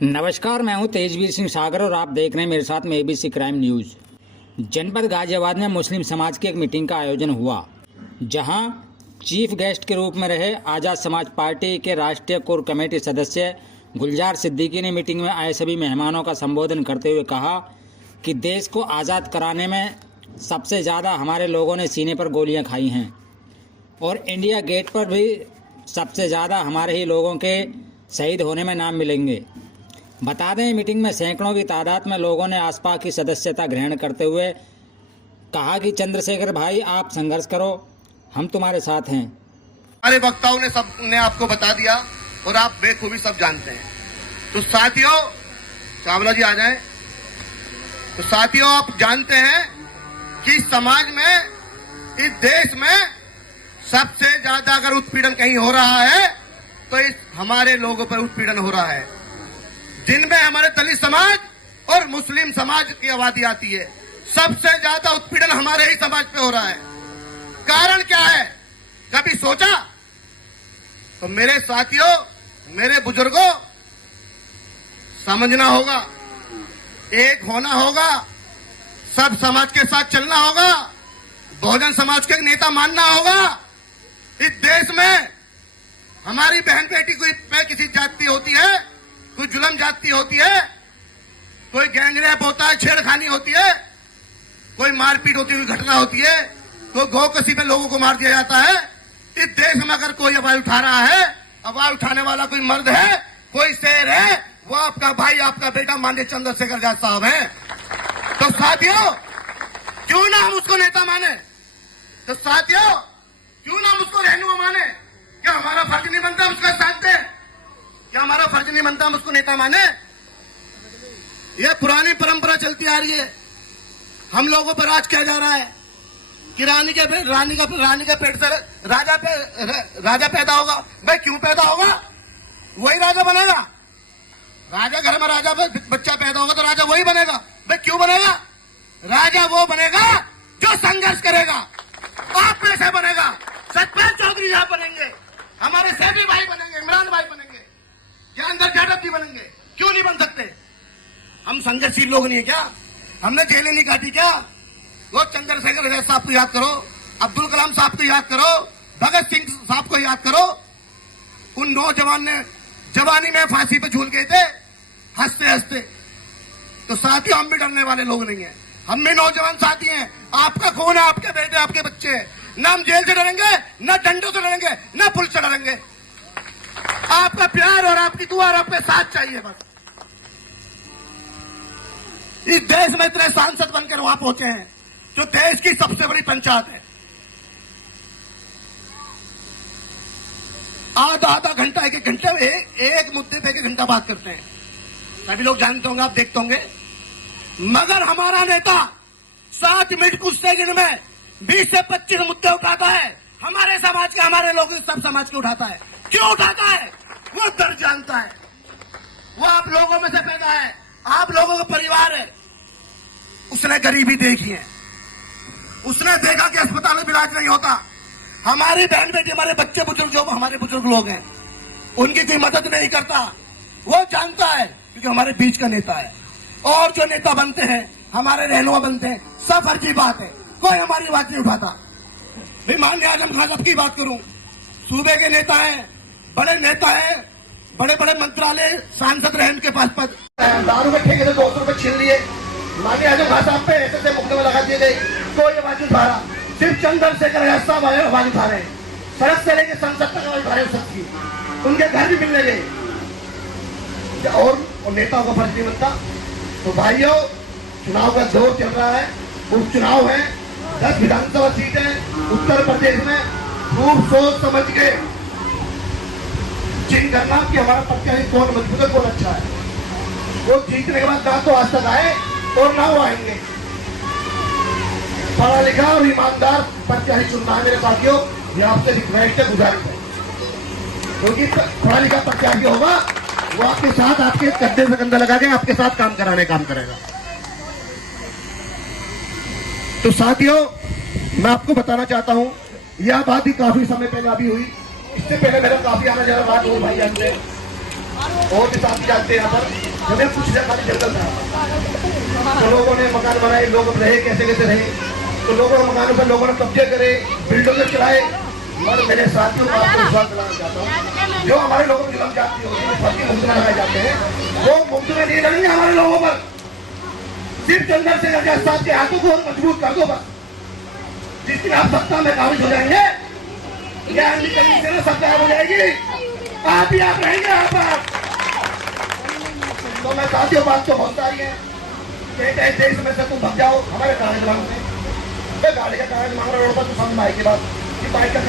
नमस्कार, मैं हूं तेजवीर सिंह सागर और आप देख रहे हैं मेरे साथ में एबीसी क्राइम न्यूज़। जनपद गाजियाबाद में मुस्लिम समाज की एक मीटिंग का आयोजन हुआ, जहां चीफ गेस्ट के रूप में रहे आज़ाद समाज पार्टी के राष्ट्रीय कोर कमेटी सदस्य गुलजार सिद्दीकी ने मीटिंग में आए सभी मेहमानों का संबोधन करते हुए कहा कि देश को आज़ाद कराने में सबसे ज़्यादा हमारे लोगों ने सीने पर गोलियाँ खाई हैं और इंडिया गेट पर भी सबसे ज़्यादा हमारे ही लोगों के शहीद होने में नाम मिलेंगे। बता दें, मीटिंग में सैकड़ों की तादाद में लोगों ने आसपा की सदस्यता ग्रहण करते हुए कहा कि चंद्रशेखर भाई, आप संघर्ष करो, हम तुम्हारे साथ हैं। हमारे वक्ताओं ने सबने आपको बता दिया और आप बेखूबी सब जानते हैं। तो साथियों, चावला जी आ जाएं। तो साथियों, आप जानते हैं कि समाज में, इस देश में सबसे ज्यादा अगर उत्पीड़न कहीं हो रहा है तो इस हमारे लोगों पर उत्पीड़न हो रहा है, जिनमें हमारे दलित समाज और मुस्लिम समाज की आबादी आती है। सबसे ज्यादा उत्पीड़न हमारे ही समाज पे हो रहा है। कारण क्या है, कभी सोचा? तो मेरे साथियों, मेरे बुजुर्गों, समझना होगा, एक होना होगा, सब समाज के साथ चलना होगा, बहुजन समाज के नेता मानना होगा। इस देश में हमारी बहन बेटी कोई पे किसी जाति होती है, कोई जुल्म जाती होती है, कोई गैंगरेप होता है, छेड़खानी होती है, कोई मारपीट होती है, कोई घटना होती है, कोई गौ कसी में लोगों को मार दिया जाता है। इस देश में अगर कोई आवाज उठा रहा है, आवाज उठाने वाला कोई मर्द है, कोई शेर है, वो आपका भाई, आपका बेटा माननीय चंद्रशेखर आजाद साहब है। तो साथियों, क्यों ना हम उसको नेता माने? तो साथियों, क्यों ना हम उसको रहनुमा माने? क्या हमारा फर्ज नहीं बनता उसका साथ दे? क्या हमारा फर्ज नहीं बनता हम उसको नेता माने? यह पुरानी परंपरा चलती आ रही है। हम लोगों पर राज किया जा रहा है कि रानी के पेट से राजा पैदा होगा। भाई, क्यों पैदा होगा? वही राजा बनेगा। राजा घर में राजा बच्चा पैदा होगा तो राजा वही बनेगा। भाई, क्यों बनेगा? राजा वो बनेगा जो संघर्ष करेगा। आप में से बनेगा, सतपाल चौधरी साहब बनेंगे, हमारे सैफी भाई बनेंगे, इमरान भाई बनेंगे, ज्ञानधर जाटव जी बनेंगे। क्यों नहीं बन सकते? हम संघर्षशील लोग नहीं है क्या? हमने जेलें नहीं काटी क्या? वो चंद्रशेखर आजाद साहब को याद करो, अब्दुल कलाम साहब को याद करो, भगत सिंह साहब को याद करो। उन नौजवान ने जवानी में फांसी पे झूल गए थे हंसते हंसते। तो साथियों, हम भी डरने वाले लोग नहीं है, हम भी नौजवान साथी हैं। आपका खून है, आपके बेटे, आपके बच्चे हैं। ना हम जेल से डरेंगे, ना डंडों से डरेंगे, ना पुलिस से डरेंगे। आपका प्यार और आपकी दुआ और आपके साथ चाहिए बस। इस देश में इतने सांसद बनकर वहां पहुंचे हैं, जो देश की सबसे बड़ी पंचायत है। आधा घंटा, एक घंटे में एक मुद्दे पे 1 घंटा बात करते हैं। सभी लोग जानते होंगे, आप देखते होंगे। मगर हमारा नेता 7 मिनट कुछ सेकंड में 20 से 25 मुद्दे उठाता है। हमारे समाज के, हमारे लोग सब समाज के उठाता है। क्यों उठाता है? वो दर्द जानता है। वो आप लोगों में से पैदा है, आप लोगों का परिवार है। उसने गरीबी देखी है, उसने देखा कि अस्पताल में इलाज नहीं होता। हमारी बहन बेटी, हमारे बच्चे बुजुर्ग, जो हमारे बुजुर्ग लोग हैं, उनकी कोई मदद नहीं करता। वो जानता है क्योंकि हमारे बीच का नेता है। और जो नेता बनते हैं, हमारे रहनुमा बनते हैं, सब फर्जी बात है, कोई हमारी बात नहीं उठाता। माननीय आजम खान साहब की बात करूं, सूबे के नेता हैं, बड़े नेता हैं, बड़े बड़े मंत्रालय, सांसद रहे उनके पास पद। दारू के ठेके से 200 रुपए छीन लिए, माननीय आजम खान साहब पे ऐसे मुकदमे लगा दिए गए, कोई आवाज उठा रहा। सिर्फ चंद्रशेखर आजाद साहब आवाज उठा रहे हैं, सड़क से लेकर संसद तक आवाज उठा रहे हैं सबकी। उनके घर भी मिलने गए और नेताओं का फर्ज नहीं बनता। तो भाइयों, चुनाव का दौर चल रहा है, उपचुनाव है, 10 विधानसभा सीटें उत्तर प्रदेश में। खूब सोच समझ के चिन्ह करना कि हमारा प्रत्याशी कौन मजबूत है, कौन अच्छा है। वो जीतने के बाद ना तो आज तक आए और ना वो आएंगे। पढ़ा लिखा और ईमानदार प्रत्याशी चुनना है मेरे साथियों, ये आपसे रिक्वेस्ट है, गुजारिश है। क्योंकि पढ़ा लिखा प्रत्याशी होगा, वो आपके साथ, आपके कंधे से कंधा लगा के आपके साथ काम कराने काम करेगा। तो साथियों, मैं आपको बताना चाहता हूं, यह बात ही काफी समय पहले अभी हुई। इससे पहले मेरा काफी आना जाना बात हो भाई जानते और भी साथी जाते हैं यहाँ पर। हमें कुछ खाली जंगल था, तो लोगों ने मकान बनाए, लोग रहे कैसे कैसे रहे, तो लोगों के मकानों पर लोगों ने कब्जे करे, बिल्डोजर चलाए। और मेरे साथियों को आपको विश्वास दिलाना चाहता हूँ, जो हमारे लोगों की जुल्म जाती होती है, फर्जी मुकदमे लगाए जाते हैं, वो मुकदमे नहीं लड़ेंगे हमारे लोगों पर। सिर्फ जंगल से लगे साथ के हाथों को मजबूत कर दो बस। जिस दिन आप सत्ता में काबिज हो जाएंगे, सब गायब हो जाएगी, आप ही आप रहेंगे यहाँ पर। तो मैं साथियों, बात तो बहुत सारी है, एक देश में से तुम भग जाओ, हमारे कागज मांगते, गाड़ी का कागज मांग रहे हो तो समझ में आएगी बात कि बाइक का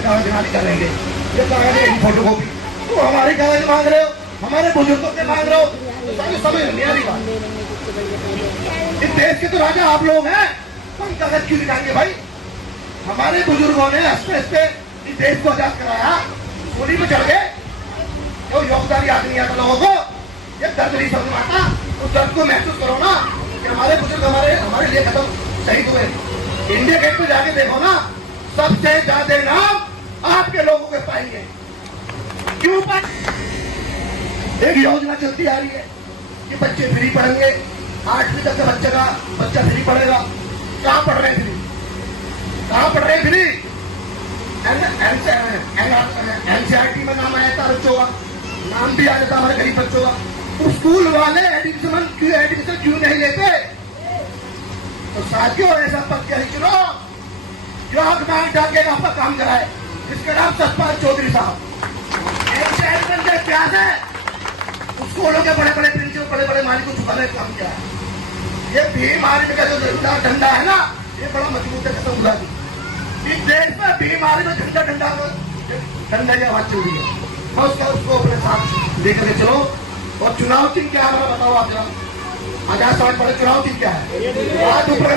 कागज दिखाने कर लेंगे, ये कागज है फोटो कॉपी, तो हमारे कागज मांग रहे हो, हमारे बुजुर्गों के मांग रहे हो, तो समझ नहीं आ रही बात। इस देश के तो राजा आप लोग हैं, कोई कागज क्यों दिखाएंगे भाई? हमारे बुजुर्गों ने हंसते हंसते इस देश को आजाद कराया, गोली पे चढ़ गए, वो योगदारी आदमी आता लोगों को, ये दर्द नहीं समझ में आता, उस दर्द को महसूस करो ना कि हमारे बुजुर्ग हमारे लिए खत्म शहीद हुए। इंडिया गेट पे जाके देखो ना, सबसे ज्यादा नाम आपके लोगों के पाएंगे। क्यों पाए? एक योजना चलती आ रही है कि बच्चे फ्री पढ़ेंगे, 8वीं तक के बच्चा फ्री पढ़ेगा। कहाँ पढ़ रहे फ्री? कहाँ पढ़ रहे फ्री? एनसीईआरटी में नाम आया था बच्चों का, नाम भी आ जाता हमारे गरीब बच्चों का। तो स्कूल वाले एडमिशन क्यों नहीं लेते? तो साथियों, ऐसा पद क्या चुनो जो आंख डाके आपका काम कराए, जिसका नाम सतपाल चौधरी साहब। एक प्यास है, स्कूलों के बड़े बड़े प्रिंसिपल, बड़े बड़े मालिक को छुपाने का काम किया है। ये भीम आर्मी का जो डंडा है ना, ये बड़ा मजबूत है, खत्म हुआ थी। इस देश में भीम आर्मी में डंडा की आवाज चल रही है, उसको अपने साथ लेकर के चलो। और चुनाव चिन्ह क्या है हमारा बताओ आप जरा। आजाद समाज पहले चुनाव चिन्ह क्या है? आज ऊपर